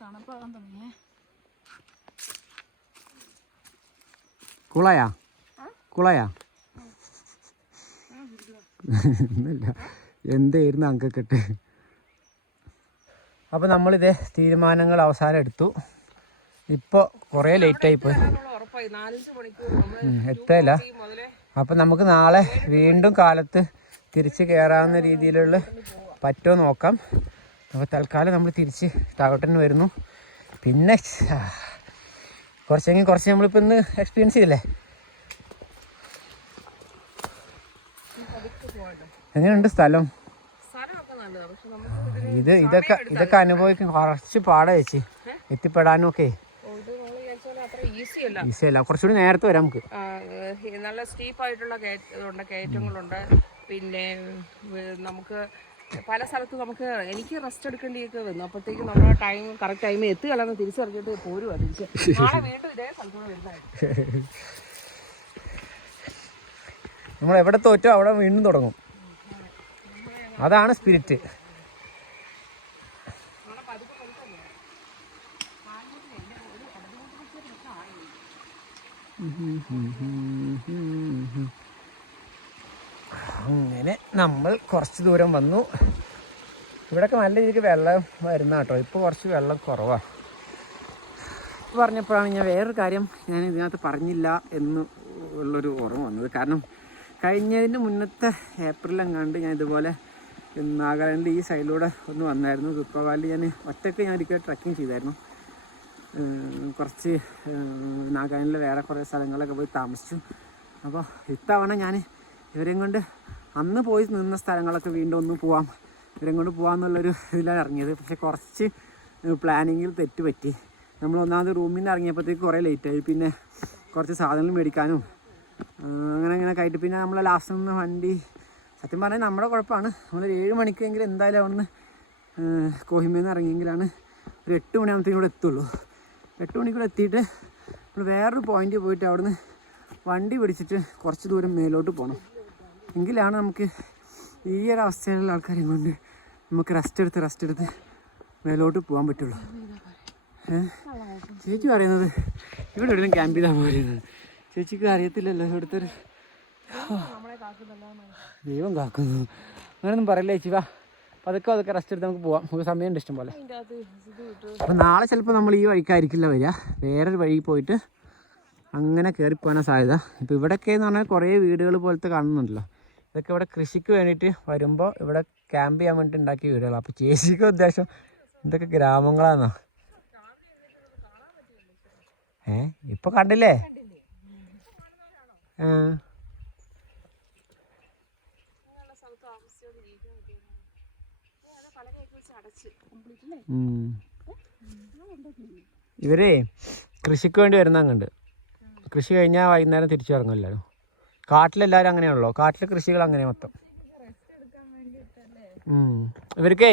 തണുപ്പാകാൻ തുടങ്ങിയേ. കുളയാ ഒന്നുമില്ല, എന്തായിരുന്നു അങ്കക്കെട്ട്. അപ്പോൾ നമ്മളിതേ തീരുമാനങ്ങൾ അവസാനം എടുത്തു. ഇപ്പോൾ കുറേ ലേറ്റായിപ്പോയി, എത്തല്ല. അപ്പം നമുക്ക് നാളെ വീണ്ടും കാലത്ത് തിരിച്ച് കയറാവുന്ന രീതിയിലുള്ള പറ്റുമോ നോക്കാം. അപ്പോൾ തൽക്കാലം നമ്മൾ തിരിച്ച് താഴോട്ടന്നെ വരുന്നു. പിന്നെ കുറച്ച് നമ്മളിപ്പോൾ ഇന്ന് എക്സ്പീരിയൻസ് ചെയ്തില്ലേ. എങ്ങനെയുണ്ട് സ്ഥലം? ഇതൊക്കെ അനുഭവിക്കും കുറച്ച് പാടാ ചേച്ചി, എത്തിപ്പെടാനും ഒക്കെ ഈസിയല്ല. കുറച്ചുകൂടി നേരത്തെ വരാം നമുക്ക്. നല്ല സ്റ്റീപ്പായിട്ടുള്ള കയറ്റങ്ങളുണ്ട്. പിന്നെ നമുക്ക് പല സ്ഥലത്തും എനിക്ക് റെസ്റ്റ് എടുക്കേണ്ടിയൊക്കെ വന്നു. അപ്പോഴത്തേക്കും നമ്മുടെ കറക്റ്റ് ടൈമിൽ എത്തുകയല്ലെന്ന് തിരിച്ചറിഞ്ഞിട്ട് പോരുവാ. നാളെ വീണ്ടും ഇതേ സ്ഥലത്തൂടെ വരുന്നതായിരുന്നു. നമ്മൾ എവിടെ തോറ്റോ അവിടെ വീണ്ടും തുടങ്ങും. അതാണ് സ്പിരിറ്റ്. അങ്ങനെ നമ്മൾ കുറച്ച് ദൂരം വന്നു. ഇവിടെയൊക്കെ നല്ല രീതിക്ക് വെള്ളം വരുന്ന കേട്ടോ. ഇപ്പോൾ കുറച്ച് വെള്ളം കുറവാണ്. പറഞ്ഞപ്പോഴാണ് ഞാൻ വേറൊരു കാര്യം ഞാൻ ഇതിനകത്ത് പറഞ്ഞില്ല എന്ന് ഉള്ളൊരു ഓർമ്മ വന്നത്. കാരണം കഴിഞ്ഞതിന് മുന്നത്തെ ഏപ്രിലെങ്ങാണ്ട് ഞാൻ ഇതുപോലെ നാഗാലാൻഡിൽ ഈ സൈഡിലൂടെ ഒന്ന് വന്നായിരുന്നു. ദുഃഖ വാലി ഞാൻ ഒരിക്കൽ ട്രക്കിങ് ചെയ്തായിരുന്നു. കുറച്ച് നാഗാലാൻഡിലെ വേറെ കുറേ സ്ഥലങ്ങളൊക്കെ പോയി താമസിച്ചു. അപ്പോൾ ഇത്തവണ ഞാൻ ഇവരെയും കൊണ്ട് അന്ന് പോയി നിന്ന സ്ഥലങ്ങളൊക്കെ വീണ്ടും ഒന്ന് പോവാം, ഇവരെയും കൊണ്ട് പോകാമെന്നുള്ളൊരു ഇതിലാണ് ഇറങ്ങിയത്. പക്ഷേ കുറച്ച് പ്ലാനിങ്ങിൽ തെറ്റ് പറ്റി. നമ്മൾ ഒന്നാമത് റൂമിൽ നിന്ന് ഇറങ്ങിയപ്പോഴത്തേക്ക് കുറേ ലേറ്റായി. പിന്നെ കുറച്ച് സാധനങ്ങൾ മേടിക്കാനും അങ്ങനെയൊക്കെ ആയിട്ട് പിന്നെ നമ്മൾ ലാസ്റ്റ് നിന്ന് വണ്ടി സത്യം പറഞ്ഞാൽ നമ്മുടെ കുഴപ്പമാണ്. നമ്മൾ 7 മണിക്കെങ്കിലും എന്തായാലും അവിടെ നിന്ന് കോഹിമയിൽ നിന്ന് ഇറങ്ങിയെങ്കിലാണ് ഒരു 8 മണിയാകുമ്പോഴത്തേക്കും ഇവിടെ എത്തുള്ളൂ. 8 മണിക്കൂടെ എത്തിയിട്ട് നമ്മൾ വേറൊരു പോയിൻ്റ് പോയിട്ട് അവിടുന്ന് വണ്ടി പിടിച്ചിട്ട് കുറച്ച് ദൂരം മേലോട്ട് പോകണം. എങ്കിലാണ് നമുക്ക് ഈ ഒരു അവസ്ഥയിലുള്ള ആൾക്കാരെയും കൊണ്ട് നമുക്ക് റെസ്റ്റ് എടുത്ത് മേലോട്ട് പോകാൻ പറ്റുള്ളൂ. ചേച്ചി പറയുന്നത് ഇവിടെ എവിടെയും ക്യാമ്പ് ചെയ്താൽ പറയുന്നത്. ചേച്ചിക്ക് അറിയത്തില്ലല്ലോ ഇവിടുത്തെ ഒരു ദൈവം കാക്കുന്നു. അങ്ങനെയൊന്നും പറയില്ല ചേച്ചി. വാ അതൊക്കെ റെസ്റ്റ് എടുത്ത് നമുക്ക് പോവാം. നമുക്ക് സമയമുണ്ട് ഇഷ്ടം പോലെ. അപ്പം നാളെ ചിലപ്പോൾ നമ്മൾ ഈ വഴിക്കായിരിക്കില്ല വരിക, വേറൊരു വഴി പോയിട്ട് അങ്ങനെ കയറിപ്പോകാനാണ് സാധ്യത. ഇപ്പോൾ ഇവിടെയൊക്കെ എന്ന് പറഞ്ഞാൽ കുറേ വീടുകൾ പോലത്തെ കാണുന്നുണ്ടല്ലോ. ഇതൊക്കെ ഇവിടെ കൃഷിക്ക് വേണ്ടിയിട്ട് വരുമ്പോൾ ഇവിടെ ക്യാമ്പ് ചെയ്യാൻ വേണ്ടിയിട്ട് ഉണ്ടാക്കിയ വീടുകളാണ്. അപ്പോൾ ചേച്ചിക്ക് ഉദ്ദേശം ഇതൊക്കെ ഗ്രാമങ്ങളാണെന്നോ? ഇപ്പോൾ കണ്ടില്ലേ? ഇവരേ കൃഷിക്ക് വേണ്ടി വരുന്ന അങ്ങണ്ട്. കൃഷി കഴിഞ്ഞാൽ വൈകുന്നേരം തിരിച്ചു ഇറങ്ങുമല്ലോ. കാട്ടിലെല്ലാവരും അങ്ങനെയാണല്ലോ. കാട്ടിലെ കൃഷികൾ അങ്ങനെ മൊത്തം. ഇവർക്ക്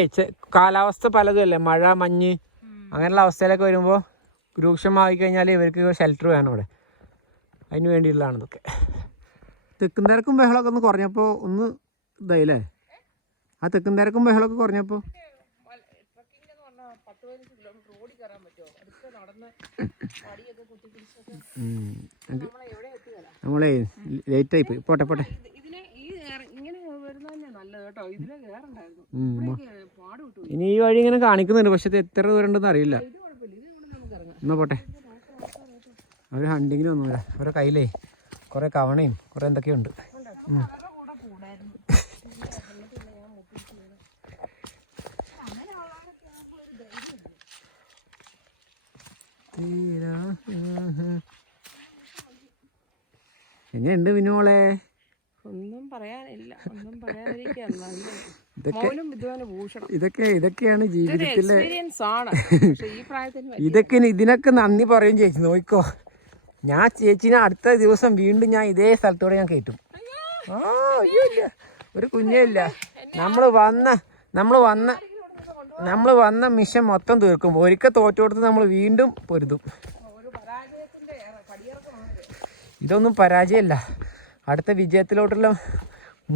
കാലാവസ്ഥ പലതുമല്ലേ, മഴ മഞ്ഞ് അങ്ങനെയുള്ള അവസ്ഥയിലൊക്കെ വരുമ്പോൾ രൂക്ഷമായി കഴിഞ്ഞാൽ ഇവർക്ക് ഷെൽട്ടർ വേണം ഇവിടെ. അതിന് വേണ്ടിയുള്ളതാണ് ഇതൊക്കെ. തെക്കും തിരക്കും ബഹളമൊക്കെ ഒന്ന് കുറഞ്ഞപ്പോൾ ഒന്ന് ഇതായില്ലേ? ആ തെക്കും തിരക്കും ബഹളമൊക്കെ കുറഞ്ഞപ്പോൾ നമ്മളെ ലേറ്റായി പോയി. പോട്ടെ ഇനി ഈ വഴി ഇങ്ങനെ കാണിക്കുന്നുണ്ട്, പക്ഷെ ഇത് എത്ര ദൂരം ഉണ്ടെന്ന് അറിയില്ല. എന്നാ പോട്ടെ. അവർ ഹണ്ടിങ്ങിന് ഒന്നുമില്ല. അവരുടെ കയ്യിലേ കുറേ കവണയും കുറേ എന്തൊക്കെയുണ്ട്. എങ്ങനെയുണ്ട് വിനോളെ? ഒന്നും പറയാനില്ല. ഇതൊക്കെയാണ് ജീവിതത്തിലെ. ഇതിനൊക്കെ നന്ദി പറയും ചേച്ചി. നോക്കിക്കോ, ഞാൻ ചേച്ചിനെ അടുത്ത ദിവസം വീണ്ടും ഞാൻ ഇതേ സ്ഥലത്തോടെ ഞാൻ കയറ്റും. ഒരു കുഞ്ഞില്ല. നമ്മൾ വന്ന മിഷൻ മൊത്തം തീർക്കും. ഒരിക്കൽ തോറ്റോടുത്ത് നമ്മൾ വീണ്ടും പൊരുതും. ഇതൊന്നും പരാജയമല്ല, അടുത്ത വിജയത്തിലോട്ടുള്ള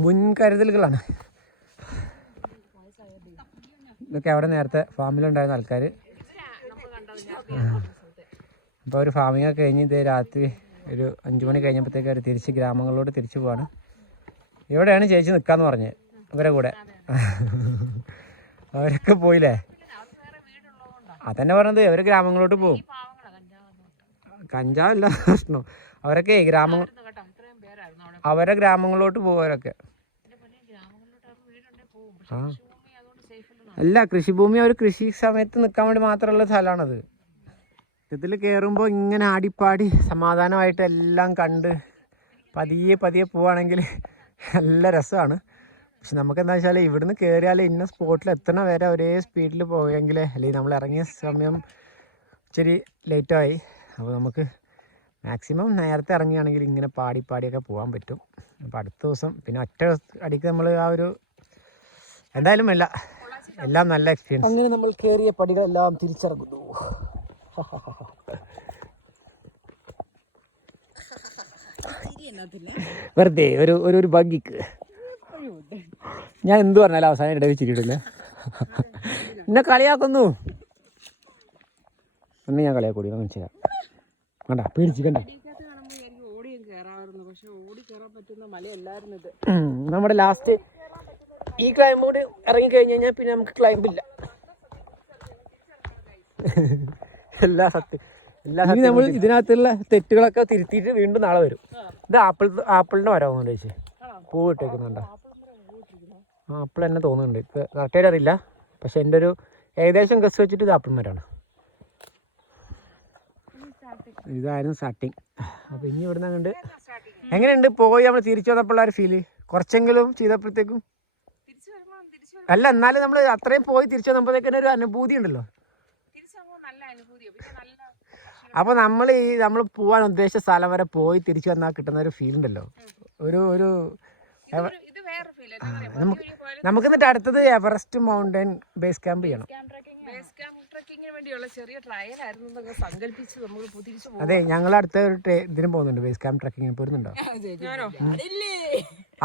മുൻകരുതലുകളാണ്. ഇതൊക്കെ അവിടെ നേരത്തെ ഫാമിലുണ്ടായിരുന്ന ആൾക്കാർ. അപ്പോൾ ഒരു ഫാമിംഗ് ഒക്കെ കഴിഞ്ഞ് ഇത് രാത്രി ഒരു 5 മണി കഴിഞ്ഞപ്പോഴത്തേക്ക് അവർ തിരിച്ച് ഗ്രാമങ്ങളിലോട്ട് തിരിച്ചു പോവാണ്. ഇവിടെയാണ് ചേച്ചി നിൽക്കാന്ന് പറഞ്ഞത് ഇവരെ കൂടെ. അവരൊക്കെ പോയില്ലേ? അതന്നെ പറഞ്ഞത് അവർ ഗ്രാമങ്ങളിലോട്ട് പോകും. കഞ്ചാവല്ല പ്രശ്നം, അവരൊക്കെ അവരെ ഗ്രാമങ്ങളിലോട്ട് പോകും അവരൊക്കെ. ആ അല്ല, കൃഷിഭൂമി അവർ കൃഷി സമയത്ത് നിൽക്കാൻ വേണ്ടി മാത്രമുള്ള സ്ഥലമാണത്. ഇതിൽ കയറുമ്പോൾ ഇങ്ങനെ ആടിപ്പാടി സമാധാനമായിട്ട് എല്ലാം കണ്ട് പതിയെ പതിയെ പോവുകയാണെങ്കിൽ നല്ല രസമാണ്. പക്ഷെ നമുക്ക് എന്താ വെച്ചാൽ ഇവിടുന്ന് കയറിയാൽ ഇന്ന സ്പോട്ടിൽ എത്തണ വരെ ഒരേ സ്പീഡിൽ പോയെങ്കിൽ, അല്ലെങ്കിൽ നമ്മൾ ഇറങ്ങിയ സമയം ഇച്ചിരി ലേറ്റായി. അപ്പോൾ നമുക്ക് മാക്സിമം നേരത്തെ ഇറങ്ങുകയാണെങ്കിൽ ഇങ്ങനെ പാടിയൊക്കെ പോകാൻ പറ്റും. അപ്പോൾ അടുത്ത ദിവസം പിന്നെ ഒറ്റ അടിക്ക് നമ്മൾ ആ ഒരു എന്തായാലും എല്ലാം നല്ല എക്സ്പീരിയൻസ്. അങ്ങനെ നമ്മൾ കയറിയ പടികളെല്ലാം തിരിച്ചിറങ്ങുന്നു. വെറുതെ ഒരു ഭംഗിക്ക് ഞാൻ എന്ത് പറഞ്ഞാലും അവസാനം ഇടവെച്ചിട്ടില്ലേ എന്നെ കളിയാക്കുന്നു. ഒന്ന് ഞാൻ കളിയാക്കൂടി മനസ്സിലാ കണ്ട പേടിച്ച് കണ്ട. നമ്മുടെ ലാസ്റ്റ് ഈ ക്ലൈമ്പോട് ഇറങ്ങി കഴിഞ്ഞ് കഴിഞ്ഞാൽ പിന്നെ നമുക്ക് ക്ലൈമ്പില്ല. നമ്മൾ ഇതിനകത്തുള്ള തെറ്റുകളൊക്കെ തിരുത്തിയിട്ട് വീണ്ടും നാളെ വരും. ഇത് ആപ്പിളിൻ്റെ മരമാണെന്ന് ചോദിച്ചേ, പൂവ് ഇട്ടേക്കുന്നുണ്ടോ? ആപ്പിൾ തന്നെ തോന്നുന്നുണ്ട്, കറക്റ്റായിട്ട് അറിയില്ല. പക്ഷെ എൻ്റെ ഒരു ഏകദേശം ഗസ് വെച്ചിട്ട് ഇത് ആപ്പിൾ മരമാണ്. ഇതായിരുന്നു സ്റ്റാർട്ടിങ്. അപ്പോൾ ഇനി ഇവിടുന്ന് കണ്ട് എങ്ങനെയുണ്ട് പോയി നമ്മൾ തിരിച്ചു വന്നപ്പോഴുള്ള ഒരു ഫീല്? കുറച്ചെങ്കിലും ചെയ്തപ്പോഴത്തേക്കും അല്ല, എന്നാലും നമ്മൾ അത്രയും പോയി തിരിച്ചു വന്നപ്പോഴത്തേക്കും ഒരു അനുഭൂതി ഉണ്ടല്ലോ. അപ്പോൾ നമ്മൾ പോകാൻ ഉദ്ദേശിച്ച സ്ഥലം വരെ പോയി തിരിച്ചു വന്നാൽ കിട്ടുന്ന ഒരു ഫീൽ ഉണ്ടല്ലോ. ഒരു നമുക്ക് എന്നിട്ട് അടുത്തത് എവറസ്റ്റ് മൗണ്ടൻ ബേസ് ക്യാമ്പ് ചെയ്യണം. അതെ, ഞങ്ങൾ അടുത്ത ഒരു ഇതിന് പോകുന്നുണ്ട്, ബേസ് ക്യാമ്പ് ട്രക്കിങ്ങിന് പോരുന്നുണ്ടോ?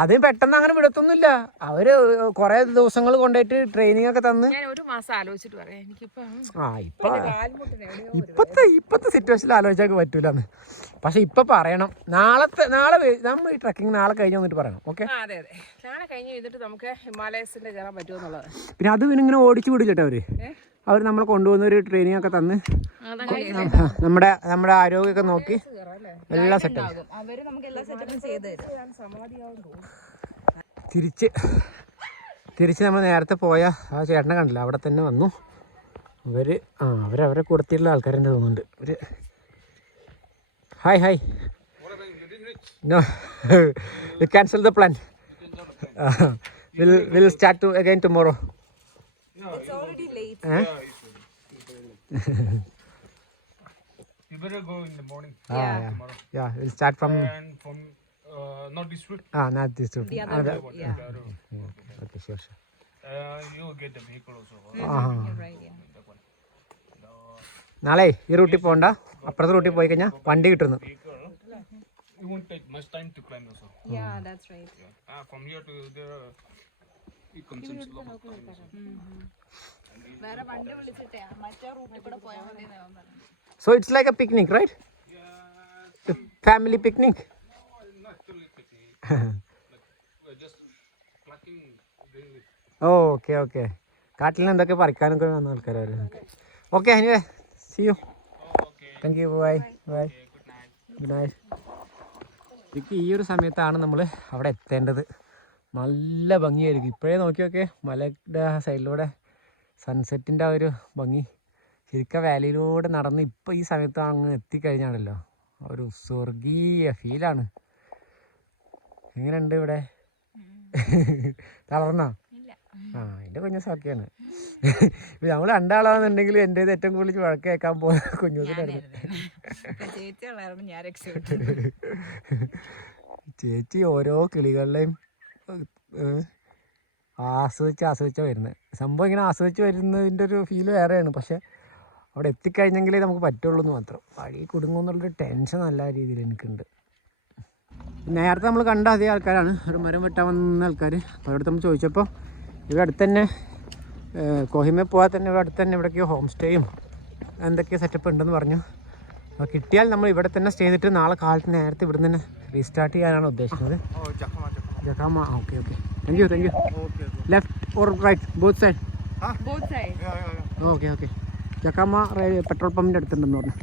അതിന് പെട്ടെന്ന് അങ്ങനെ വിടത്തൊന്നുമില്ല. അവര് കൊറേ ദിവസങ്ങൾ കൊണ്ടുപോയിട്ട് ട്രെയിനിങ് ഒക്കെ തന്ന് ഒരു മാസം ആലോചിച്ചിട്ട് പറയാം. ഇപ്പത്തെ സിറ്റുവേഷനിൽ ആലോചിച്ചാൽ പറ്റൂലെന്ന്. പക്ഷെ ഇപ്പൊ പറയണം, നാളെ നമ്മൾ ഈ ട്രക്കിങ് നാളെ കഴിഞ്ഞ് വന്നിട്ട് പറയണം. ഓക്കെ, നാളെ കഴിഞ്ഞ് ചെയ്തിട്ട് നമുക്ക് ഹിമാലയസിന്റെ കയറാൻ പറ്റുമെന്നുള്ളത്. പിന്നെ അത് പിന്നെ ഇങ്ങനെ ഓടിച്ചു വിടില്ലട്ടോ അവർ നമ്മളെ കൊണ്ടുപോകുന്ന ഒരു ട്രെയിനിങ് ഒക്കെ തന്ന് നമ്മുടെ ആരോഗ്യമൊക്കെ നോക്കി എല്ലാം സെറ്റാകും. തിരിച്ച് നമ്മൾ നേരത്തെ പോയ ആ ചേട്ടനെ കണ്ടില്ല, അവിടെ തന്നെ വന്നു. അവരവരെ കൂടത്തിലുള്ള ആൾക്കാരെന്നെ തോന്നുന്നുണ്ട്. ഒരു hi no we cancel the plan. We'll start again tomorrow. It's already late. You better go in the morning. Tomorrow. Yeah, we'll start from Not this route. Not this route. The other one. yeah. The other one. Okay, sure. You will get the vehicle also. You're right, yeah. That one. നാളെ ഈ റൂട്ടിൽ പോകണ്ട, അപ്പുറത്തെ റൂട്ടിൽ പോയി കഴിഞ്ഞാൽ വണ്ടി കിട്ടുന്നു. It won't take much time to climb also. Yeah, that's right. From here to there, it consumes a lot of time also. വേറെ വണ്ടി വിളിച്ചിട്ടേ മറ്റേ റൂട്ടിൽ കൂടെ പോയാൽ മതി. So it's like a picnic, right? Yeah. Family picnic. Not really picnic. We're just plucking. Okay. കാട്ടിൽ നിന്ന് എന്തൊക്കെ പറിക്കാനൊക്കെ വന്ന ആൾക്കാർ. Okay, anyway see you. Thank you. Bye. Good night. എനിക്ക് ഈ ഒരു സമയത്താണ് നമ്മൾ അവിടെ എത്തേണ്ടത്. നല്ല ഭംഗിയായിരിക്കും. ഇപ്പോഴേ നോക്കിയൊക്കെ മലയുടെ സൈഡിലൂടെ സൺസെറ്റിൻ്റെ ആ ഒരു ഭംഗി. ശരിക്കും വാലിയിലൂടെ നടന്ന് ഇപ്പോൾ ഈ സമയത്ത് അങ്ങ് എത്തിക്കഴിഞ്ഞാണല്ലോ ഒരു സ്വർഗീയ ഫീലാണ്. എങ്ങനെയുണ്ട് ഇവിടെ? തളർന്നോ? എൻ്റെ കുഞ്ഞുസൊക്കെയാണ്. നമ്മൾ രണ്ടാളാണെന്നുണ്ടെങ്കിൽ എൻ്റെ ഏറ്റവും കൂടുതൽ വഴക്ക് കേൾക്കാൻ പോകുന്ന കുഞ്ഞൂസിനായിരുന്നു. ചേച്ചി ഓരോ കിളികളുടെയും ആസ്വദിച്ചാണ് വരുന്നത്. സംഭവം ഇങ്ങനെ ആസ്വദിച്ച് വരുന്നതിൻ്റെ ഒരു ഫീൽ വേറെയാണ്. പക്ഷെ അവിടെ എത്തിക്കഴിഞ്ഞെങ്കിലേ നമുക്ക് പറ്റുള്ളൂ എന്ന് മാത്രം. വഴി കുടുങ്ങുമെന്നുള്ളൊരു ടെൻഷൻ നല്ല രീതിയിൽ എനിക്കുണ്ട്. നേരത്തെ നമ്മൾ കണ്ട അതേ ആൾക്കാരാണ്, ഒരു മരം വെട്ടാൻ വന്ന ആൾക്കാർ. അപ്പോൾ അവിടെ നമ്മൾ ചോദിച്ചപ്പോൾ ഇവിടെ അടുത്ത് തന്നെ കോഹിമയിൽ പോകാൻ തന്നെ ഇവിടെ അടുത്ത് തന്നെ ഇവിടേക്കോ ഹോം സ്റ്റേയും എന്തൊക്കെയോ സെറ്റപ്പ് ഉണ്ടെന്ന് പറഞ്ഞു. അപ്പോൾ കിട്ടിയാൽ നമ്മൾ ഇവിടെ തന്നെ സ്റ്റേ ചെയ്തിട്ട് നാളെ കാലത്ത് നേരത്തെ ഇവിടെ നിന്ന് റീസ്റ്റാർട്ട് ചെയ്യാനാണ് ഉദ്ദേശിക്കുന്നത്. Jakhama. Okay okay, thank you thank you. Left or right? Both side. Okay okay. Jakhama petrol പമ്പിൻ്റെ അടുത്തുണ്ടെന്ന് പറഞ്ഞു.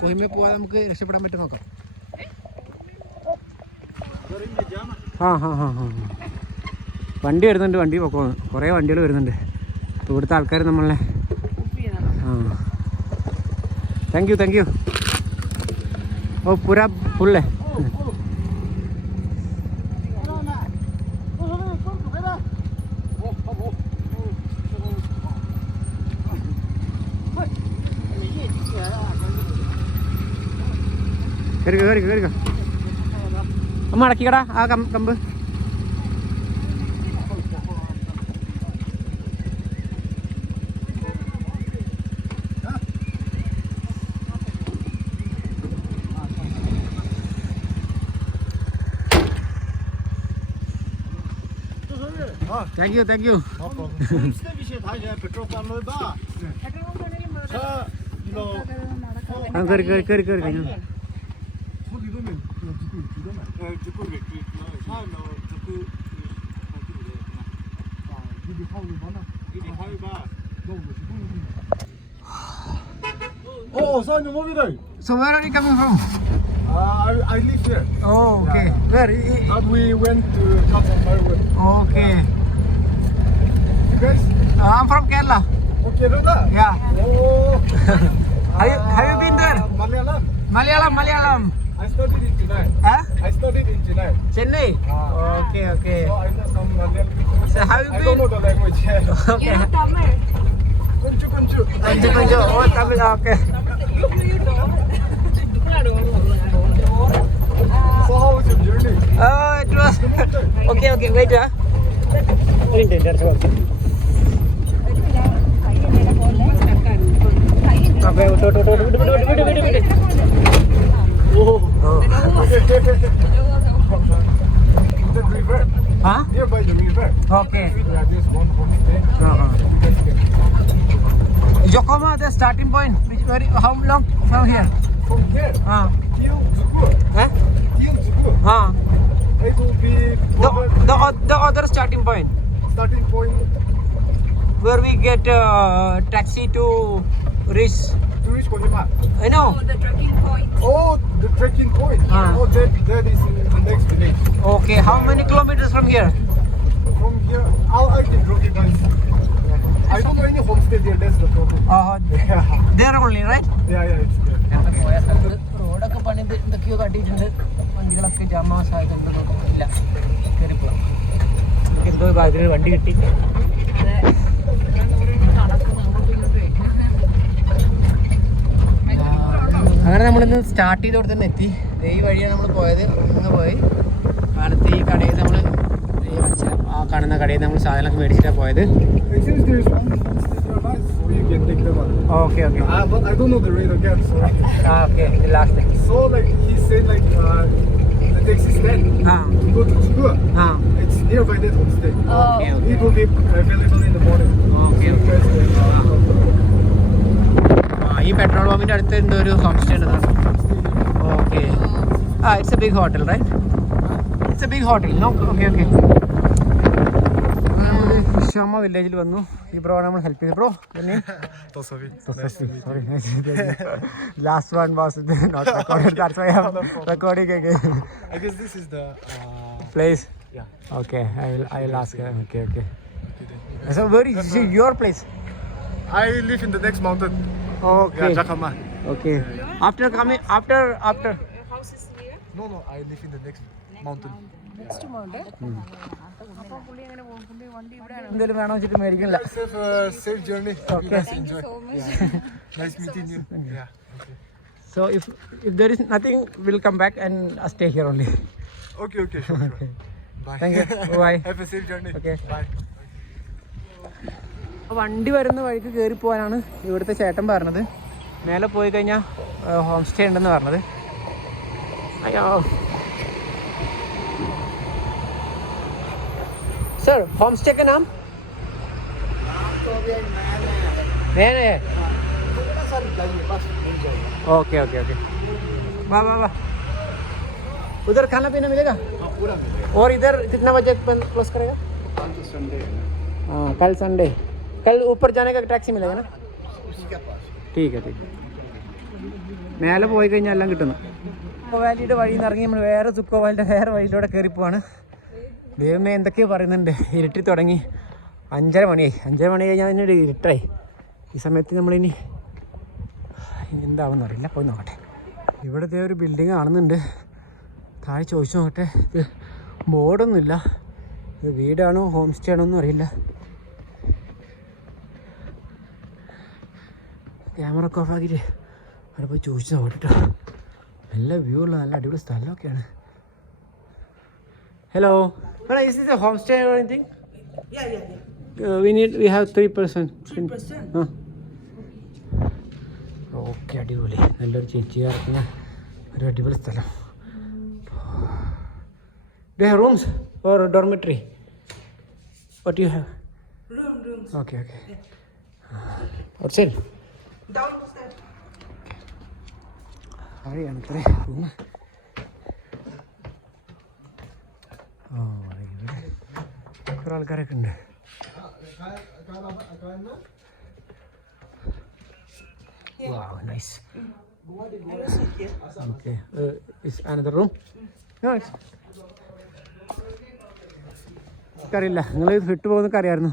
കോഹിമയിൽ പോകാൻ നമുക്ക് രക്ഷപ്പെടാൻ പറ്റും നോക്കാം. വണ്ടി വരുന്നുണ്ട്, വണ്ടി പൊക്കോന്ന്. കുറേ വണ്ടികൾ വരുന്നുണ്ട്. അപ്പോൾ ഇവിടുത്തെ ആൾക്കാർ നമ്മളെ താങ്ക് യു താങ്ക് യു. ഓ പൂരാ ഫുള്ളേ. കയറിക്കോ. അമ്മ അടക്കിക്കടാ ആ കമ്പ്. Thank you. No problem. Homestay 다 이제 petrol pump 봐. Oh, son, you're moving there. So where are you coming from? I live here. Oh, okay. Yeah. Where? But we went to Kathmandu. Okay. You guys? I'm from Kerala. Okay, Kerala? Yeah. Oh. Have you been there? Malayalam. I studied in Chennai. Huh? I studied in Chennai. Chennai? Okay. So I know some Malayalam people. So have you I been? don't know the language. Okay. Kunju. Oh, Tamil. Okay. So how was your journey? Oh, it was okay. Wait. Okay, wait. Oh. The river. Huh? Nearby the river. Okay. Yeah, there's one homestay. Yokohama, the starting point. How long from here? From here till Zugur. Huh? Till Zugur. It will be The other starting point starting point where we get taxi to reach. to reach Kohima. I know. The trekking point. Oh, the trekking point. Oh, that is in the next village. Okay, how many kilometers from here? From here, I can drop you guys. I don't know any homestay there. That's the problem. There only, right? Yeah, it's there. റോഡൊക്കെ പണിത് എന്തൊക്കെയോ കട്ടിയിട്ടുണ്ട്. വണ്ടികളൊക്കെ ജാമാ സാധ്യതയില്ല. കയറിപ്പോയി. എന്തോ ഭാഗ്യത്തിന് വണ്ടി കിട്ടി. അങ്ങനെ നമ്മളിന്ന് സ്റ്റാർട്ട് ചെയ്തോടെ തന്നെ എത്തി. ഈ വഴിയാണ് നമ്മൾ പോയത്. അങ്ങ് പോയി കാലത്ത് ഈ കടയിൽ നമ്മൾ ആ കാണുന്ന കടയിൽ നമ്മൾ സാധനമൊക്കെ മേടിച്ചിട്ടാണ് പോയത്. Actually, there is one homestay nearby, so you can take them out. Okay. But I don't know the rate again. So, Okay, the last thing. so like he said, like the taxi stand. You go to Zugur. It's nearby that homestay. Okay. It will be available in the morning. Okay. So you guys can, ഈ petrol പമ്പിൻ്റെ അടുത്ത് എന്തോ ഒരു home stay ഉണ്ടെന്നാണ്. Okay. It's a big hotel, right? It's a big hotel. Okay. ഷമ വില്ലേജിൽ വന്നു. ഈ ബ്രോ നമ്മൾ ഹെൽപ്പ് ചെയ്തു. Bro Tosavi. Sorry. Last one was not recorded. That's why I am recording again. I guess this is the Place? yeah. Okay, I will ask her. Okay. So where is your place? I live in the next mountain. Okay. Yeah, Jakama. Okay. After coming after house is here. No, I live in the next mountain. Next mountain. അപ്പോൾ പുള്ളി എങ്ങനെ പോകും? പുള്ളി വണ്ടി ഇവിടെയാണ്. എന്തെങ്കിലും വേണോ വെച്ചിട്ട് മേടിക്കില്ല. Have a safe journey. Okay. You guys enjoy. Nice meeting you. Yeah. Okay. So if there is nothing, we'll come back and stay here only. Okay. Sure. Bye. Thank you. Bye. Have a safe journey. Okay. Bye. വണ്ടി വരുന്ന വഴിക്ക് കയറി പോകാനാണ് ഇവിടുത്തെ ചേട്ടൻ പറഞ്ഞത്. മേലെ പോയി കഴിഞ്ഞാൽ ഹോം സ്റ്റേ ഉണ്ടെന്ന് പറഞ്ഞത്. അയ്യോ सर होम स्टे का नाम मैंने है ओके ओके ओके वाह वाह वाह उधर खाना पीना मिलेगा और इधर कितना बजे क्लोज करेगा हाँ कल संडे कल ऊपर जाने का टैक्सी मिलेगा ना ठीक है മേലെ പോയി കഴിഞ്ഞാൽ എല്ലാം കിട്ടുന്നു സുക്കോ വാലിയുടെ വഴിയിൽ നിന്ന് ഇറങ്ങി നമ്മൾ വേറെ സുക്കോ വാലിയുടെ വേറെ വഴിയിലൂടെ കയറി പോവാണ് ദൈവമേ എന്തൊക്കെയോ പറയുന്നുണ്ട് ഇരുട്ടി തുടങ്ങി 5:30 മണിയായി 5:30 മണി കഴിഞ്ഞാൽ അതിനൊരു ഇരുട്ടായി ഈ സമയത്ത് നമ്മളിനി എന്താണെന്ന് അറിയില്ല പോയി നോക്കട്ടെ ഇവിടുത്തെ ഒരു ബിൽഡിങ് കാണുന്നുണ്ട് താഴെ ചോദിച്ചു നോക്കട്ടെ ഇത് ബോർഡൊന്നുമില്ല ഇത് വീടാണോ ഹോം സ്റ്റേ ആണോ ഒന്നും അറിയില്ല ക്യാമറ ഒക്കെ ഓഫാക്കിയിട്ട് അവിടെ പോയി ചോദിച്ചു നോക്കട്ടോ നല്ല വ്യൂ ഉള്ള നല്ല അടിപൊളി സ്ഥലമൊക്കെയാണ് hello is this a home stay or anything? We have 3 person. 3 person? Okay അടിപൊളി നല്ലൊരു ചേച്ചി ഇറക്കുന്ന ഒരു അടിപൊളി സ്ഥലം Do you have rooms or dormitory? What do you have? Rooms. Okay. Outside? Downstairs. അവിടെയാണ് ഇത്രേ റൂം ഇവിടെ കുറേ ആൾക്കാരൊക്കെ ഉണ്ട് Wow, nice. Okay. Is another room? Nice. അറിയില്ല നിങ്ങൾ വിട്ടു പോകുന്നൊക്കെ അറിയാമായിരുന്നു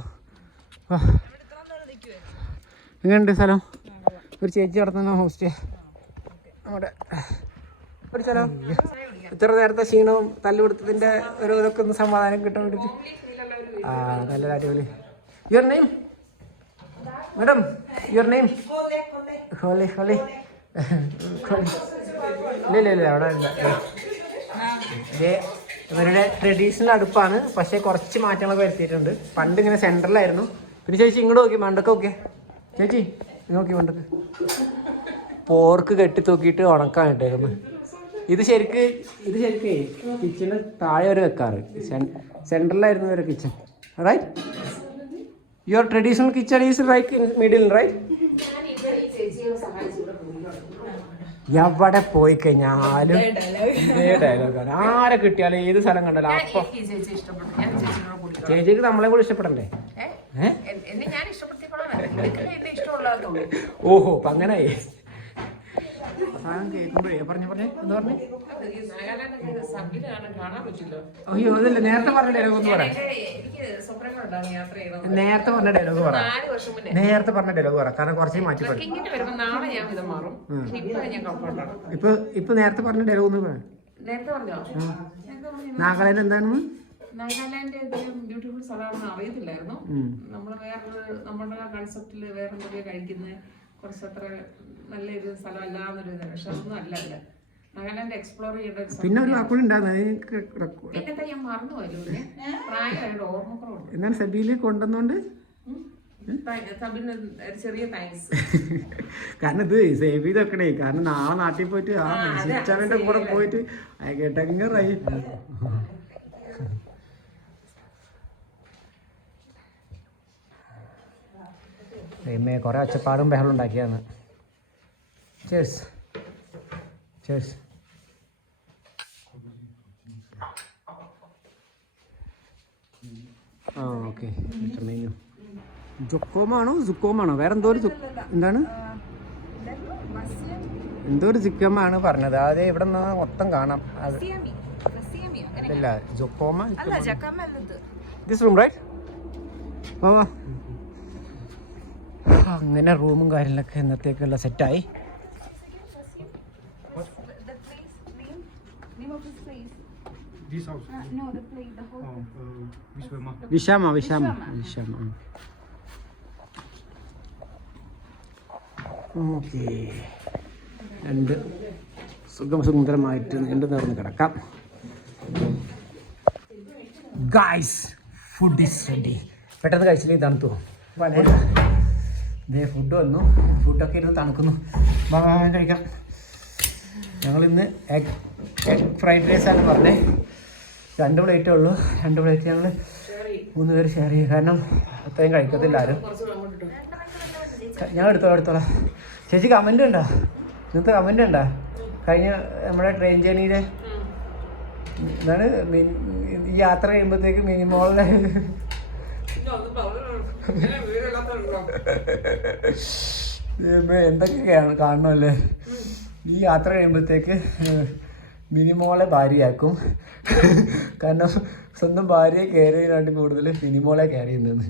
എങ്ങനെയുണ്ട് സ്ഥലം ഒരു ചേച്ചി നടത്തുന്ന ഹോം സ്റ്റേ നമ്മുടെ പഠിച്ചാലോ ഇത്ര നേരത്തെ ക്ഷീണവും തല്ലുപിടുത്തത്തിൻ്റെ ഒരു ഇതൊക്കെ ഒന്ന് സമാധാനം കിട്ടാൻ വേണ്ടിയിട്ട് ആ നല്ലൊരു അടിപൊളി your name madam your name ഹോലി ഇല്ല അവിടെ ഇല്ല ഇവരുടെ ട്രഡീഷണൽ അടുപ്പാണ് പക്ഷേ കുറച്ച് മാറ്റങ്ങളൊക്കെ വരുത്തിയിട്ടുണ്ട് പണ്ട് ഇങ്ങനെ സെൻട്രലായിരുന്നു പിന്നെ ചേച്ചി ഇങ്ങോട്ട് നോക്കി മണ്ടൊക്കെ നോക്കിയേ ചേച്ചി നോക്കി മണ്ടൊക്കെ പോർക്ക് കെട്ടി തൂക്കിയിട്ട് ഉണക്കാൻ ഇട്ടേക്കുന്നത് ഇത് ശരിക്ക് കിച്ചണ് താഴെ വരെ വെക്കാറ് സെൻട്രലായിരുന്നു വരെ kitchen right your traditional kitchen is right in middle right എവിടെ പോയി കഴിഞ്ഞാലും ഡയലോഗാണ് ആരെ കിട്ടിയാലും ഏത് സ്ഥലം കണ്ടാലും അപ്പൊ ചേച്ചിക്ക് നമ്മളെ കൂടെ ഇഷ്ടപ്പെടണ്ടേ ഓഹോ അപ്പൊ അങ്ങനായി കേൾക്കുമ്പോഴേ പറഞ്ഞു എന്താ പറഞ്ഞു അയ്യോ അതല്ല നേരത്തെ പറഞ്ഞ ഡയലോഗ് ഒന്ന് പറയാം നേരത്തെ പറഞ്ഞ ഡയലോഗ് പറ കാരണം കുറച്ച് മാറ്റിപ്പെടും ഇപ്പൊ നേരത്തെ പറഞ്ഞ ഡയലോഗ് ഒന്ന് പറയാം നാഗാലാൻഡ് എന്താണെന്ന് നാഗാലാൻഡ് ബ്യൂട്ടിഫുൾ സ്ഥലമാണെന്ന് അറിയത്തില്ലായിരുന്നു നമ്മൾ നമ്മുടെ കൺസെപ്റ്റില് വേറെ എന്തൊക്കെയാ കഴിക്കുന്നത് കുറച്ചത്ര നല്ലൊരു സ്ഥലമല്ല എന്നൊരു ഇതാണ് പക്ഷെ അതൊന്നും അല്ല നാഗാലാൻഡ് എക്സ്പ്ലോർ ചെയ്യേണ്ട പിന്നെ ഒരു പിന്നെന്താ ഞാൻ മറന്നുപോയല്ലോ പ്രായമായിട്ട് ഓർമ്മക്കുറവുണ്ട് എന്നാൽ സബിയില് കൊണ്ടുവന്നോണ്ട് ചെറിയ താങ്ക്സ് കാരണം ഇത് സേവ് ചെയ്ത് വെക്കണേ കാരണം നാളെ നാട്ടിൽ പോയിട്ട് ആ ശിക്ഷാവിന്റെ കൂടെ പോയിട്ട് കേട്ടെങ്ങറായി കുറെ ഒച്ചപ്പാടും ബഹളം ഉണ്ടാക്കിയാണ് ചേഴ്സ് ആ ഓക്കെ ജുക്കോമാണോ വേറെ എന്തോ ഒരു എന്താണ് എന്തോ ഒരു ജുക്കോമാണ് പറഞ്ഞത് അതെ ഇവിടെ നിന്ന് മൊത്തം കാണാം ഇല്ല ജുക്കോമ ദിസ് റൂം റൈറ്റ് വാ അങ്ങനെ റൂമും കാര്യങ്ങളൊക്കെ ഇന്നത്തേക്കുള്ള സെറ്റായി വിഷാമ ഓക്കെ രണ്ട് സുന്ദരമായിട്ട് നീണ്ടു നിറഞ്ഞ് കിടക്കാം ഗായ്സ് ഫുഡ് ഈസ് റെഡി പെട്ടെന്ന് കഴിച്ചില്ലെങ്കിൽ തണുത്തു ഇതേ ഫുഡ് വന്നു ഫുഡൊക്കെ ഇരുന്ന് തണുക്കുന്നു കഴിക്കാം ഞങ്ങളിന്ന് എഗ് ഫ്രൈഡ് റൈസാണ് പറഞ്ഞത് 2 പ്ലേറ്റേ ഉള്ളൂ 2 പ്ലേറ്റ് ഞങ്ങൾ 3 പേര് ഷെയർ ചെയ്യും. കാരണം അത്രയും കഴിക്കത്തില്ല ആരും. ഞാൻ എടുത്തോളാം. ചേച്ചി കമൻ്റ് ഉണ്ടോ? ഇന്നത്തെ കമൻ്റ് ഉണ്ടോ? കഴിഞ്ഞ നമ്മുടെ ട്രെയിൻ ജേർണിയിൽ എന്താണ് ഈ യാത്ര ചെയ്യുമ്പോഴത്തേക്ക് മിനിമോളിലെ എന്തൊക്കെയാണ് കാണണമല്ലേ. ഈ യാത്ര കഴിയുമ്പോഴത്തേക്ക് മിനിമോളെ ഭാര്യയാക്കും. കാരണം സ്വന്തം ഭാര്യയെ കെയർ ചെയ്യാനായിട്ട് കൂടുതൽ മിനിമോളെ കെയർ ചെയ്യുന്നത്.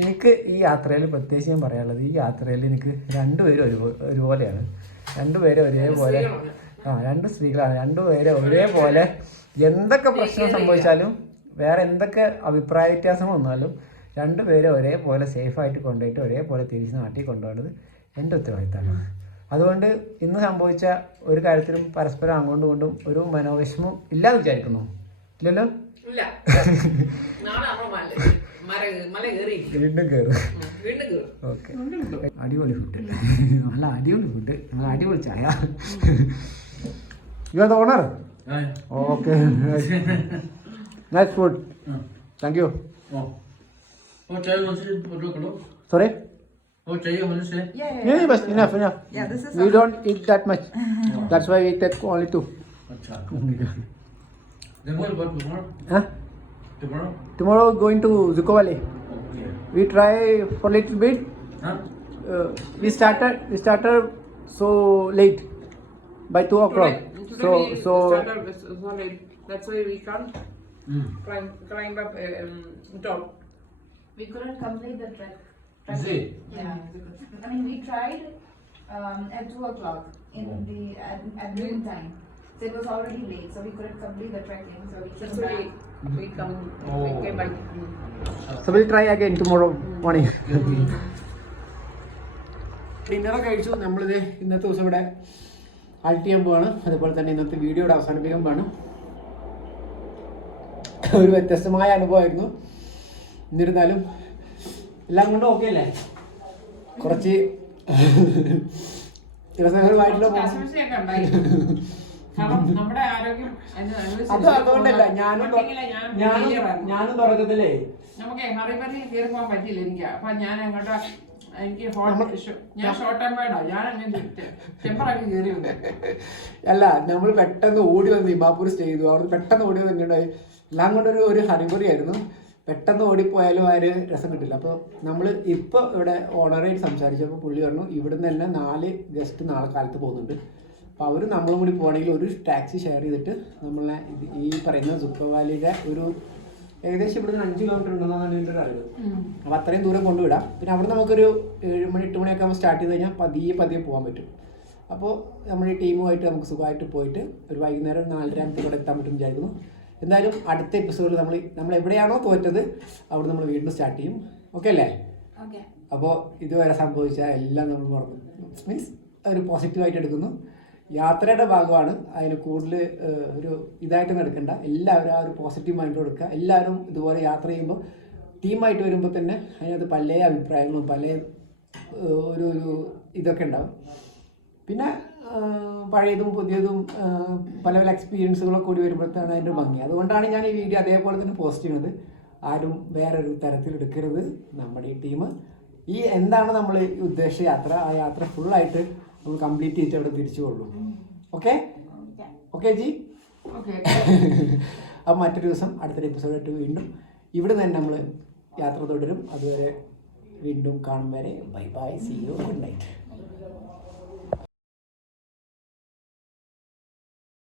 എനിക്ക് ഈ യാത്രയിൽ പ്രത്യേകിച്ച് ഞാൻ പറയാനുള്ളത്, ഈ യാത്രയിൽ എനിക്ക് 2 പേരും ഒരുപോലെയാണ്. 2 പേരും ഒരേപോലെ, 2 സ്ത്രീകളാണ്. 2 പേരെ ഒരേപോലെ എന്തൊക്കെ പ്രശ്നം സംഭവിച്ചാലും വേറെ എന്തൊക്കെ അഭിപ്രായ വ്യത്യാസം വന്നാലും 2 പേരെ ഒരേപോലെ സേഫായിട്ട് കൊണ്ടുപോയിട്ട് ഒരേപോലെ തിരിച്ച് നാട്ടിൽ കൊണ്ടുപോകുന്നത് എൻ്റെ ഉത്തരവാദിത്തമാണ്. അതുകൊണ്ട് ഇന്ന് സംഭവിച്ച ഒരു കാര്യത്തിലും പരസ്പരം അങ്ങോട്ടും കൊണ്ടും ഒരു മനോവിഷമം ഇല്ലാന്ന് വിചാരിക്കുന്നു. ഇല്ലല്ലോ? വീണ്ടും കയറും. ഓക്കെ, അടിപൊളി ഫുഡ്, നല്ല അടിപൊളി ഫുഡ്, നല്ല അടിപൊളി ചായ. You are the owner? Okay, nice food, thank you. Sorry? Yeah, but enough. Yeah, this is. We don't eat that much. That's why we take only 2. Then what about tomorrow? Huh? Tomorrow? Tomorrow going to Zuko Valley. Okay. We try for a little bit. Huh? We started so late by 2 o'clock. So that's why we can't climb up top. We couldn't complete the trek. Is it? Yeah. I mean, we tried at 2 o'clock at noon time. So it was already late, so we couldn't complete the trekking. So we came back. We came back. So we'll try again tomorrow morning. ഡിന്നറൊക്കെ കഴിച്ചു. നമ്മളിത് ഇന്നത്തെ ദിവസം ഇവിടെ Alt ചെയ്യാൻ പോവാണ്. അതുപോലെ തന്നെ ഇന്നത്തെ വീഡിയോ ഇവിടെ അവസാനിപ്പിക്കാൻ പോവാണ്. ഒരു വ്യത്യസ്തമായ അനുഭവമായിരുന്നു. എന്നിരുന്നാലും എല്ലാം കൊണ്ടും ഓക്കെ അല്ലേ? കുറച്ച് രസകരമായിട്ടുള്ള അത് അതുകൊണ്ടല്ല, ഞാനും തുടക്കത്തില്ലേ നമുക്ക് ഹറിബറി കയറി പോകാൻ പറ്റില്ല എനിക്ക്. അപ്പൊ ഞാൻ അങ്ങോട്ട് ഞാൻ ഷോർട്ട് ടൈം ആയിട്ടാ ഞാൻ അങ്ങനെ ടെമ്പറാക്കി കയറി വന്നു. അല്ല, നമ്മൾ പെട്ടെന്ന് ഓടി വന്ന് ദിമാപൂർ സ്റ്റേ ചെയ്തു. അവിടെ പെട്ടെന്ന് ഓടി വന്നിട്ടുണ്ടായി. എല്ലാം കൊണ്ടൊരു ഹറിബറി ആയിരുന്നു. പെട്ടെന്ന് ഓടിപ്പോയാലും ആ ഒരു രസം കിട്ടില്ല. അപ്പോൾ നമ്മൾ ഇപ്പോൾ ഇവിടെ ഓണറായിട്ട് സംസാരിച്ചപ്പോൾ പുള്ളി പറഞ്ഞു ഇവിടുന്ന് തന്നെ 4 ഗസ്റ്റ് നാളെ കാലത്ത് പോകുന്നുണ്ട്. അപ്പോൾ അവർ നമ്മളും കൂടി പോകണമെങ്കിൽ ഒരു ടാക്സി ഷെയർ ചെയ്തിട്ട് നമ്മളെ ഈ പറയുന്ന സുക്കോ വാലിയുടെ ഒരു ഏകദേശം ഇവിടുന്ന് 5 കിലോമീറ്റർ ഉണ്ടെന്നാണ് എൻ്റെ ഒരു അറിവ്. അപ്പോൾ അത്രയും ദൂരം കൊണ്ടുവിടാം. പിന്നെ അവിടെ നമുക്കൊരു 7 മണി 8 മണിയൊക്കെ ആകുമ്പോൾ സ്റ്റാർട്ട് ചെയ്ത് കഴിഞ്ഞാൽ പതിയെ പോകാൻ പറ്റും. അപ്പോൾ നമ്മൾ ഈ ടീമുമായിട്ട് നമുക്ക് സുഖമായിട്ട് പോയിട്ട് ഒരു വൈകുന്നേരം 4:30 ഇവിടെ എത്താൻ പറ്റും വിചാരിക്കുന്നു. എന്തായാലും അടുത്ത എപ്പിസോഡിൽ നമ്മൾ എവിടെയാണോ തോറ്റത് അവിടെ നമ്മൾ വീണ്ടും സ്റ്റാർട്ട് ചെയ്യും. ഓക്കെ അല്ലേ? അപ്പോൾ ഇതുവരെ സംഭവിച്ച എല്ലാം നമ്മൾ മറന്നു, മീൻസ് ഒരു പോസിറ്റീവായിട്ട് എടുക്കുന്നു. യാത്രയുടെ ഭാഗമാണ്, അതിന് കൂടുതൽ ഒരു ഇതായിട്ടൊന്നും എടുക്കണ്ട. എല്ലാവരും ആ ഒരു പോസിറ്റീവ് മൈൻഡ് കൊടുക്കുക. എല്ലാവരും ഇതുപോലെ യാത്ര ചെയ്യുമ്പോൾ ടീമായിട്ട് വരുമ്പോൾ തന്നെ അതിനകത്ത് പല അഭിപ്രായങ്ങളും പല ഒരു ഇതൊക്കെ ഉണ്ടാവും. പിന്നെ പഴയതും പുതിയതും പല എക്സ്പീരിയൻസുകളൊക്കെ കൂടി വരുമ്പോഴത്തേക്കാണ് അതിൻ്റെ ഭംഗി. അതുകൊണ്ടാണ് ഞാൻ ഈ വീഡിയോ അതേപോലെ തന്നെ പോസ്റ്റ് ചെയ്യുന്നത്. ആരും വേറൊരു തരത്തിലെടുക്കരുത്. നമ്മുടെ ഈ ടീം ഈ എന്താണ് നമ്മൾ ഉദ്ദേശിച്ച യാത്ര, ആ യാത്ര ഫുള്ളായിട്ട് നമ്മൾ കംപ്ലീറ്റ് ചെയ്തിട്ട് അവിടെ തിരിച്ചു കൊള്ളൂ. Okay G? അപ്പോൾ മറ്റൊരു ദിവസം അടുത്തൊരു എപ്പിസോഡായിട്ട് വീണ്ടും ഇവിടെ തന്നെ നമ്മൾ യാത്ര തുടരും. അതുവരെ വീണ്ടും കാണും വരെ bye bye, see you, good night.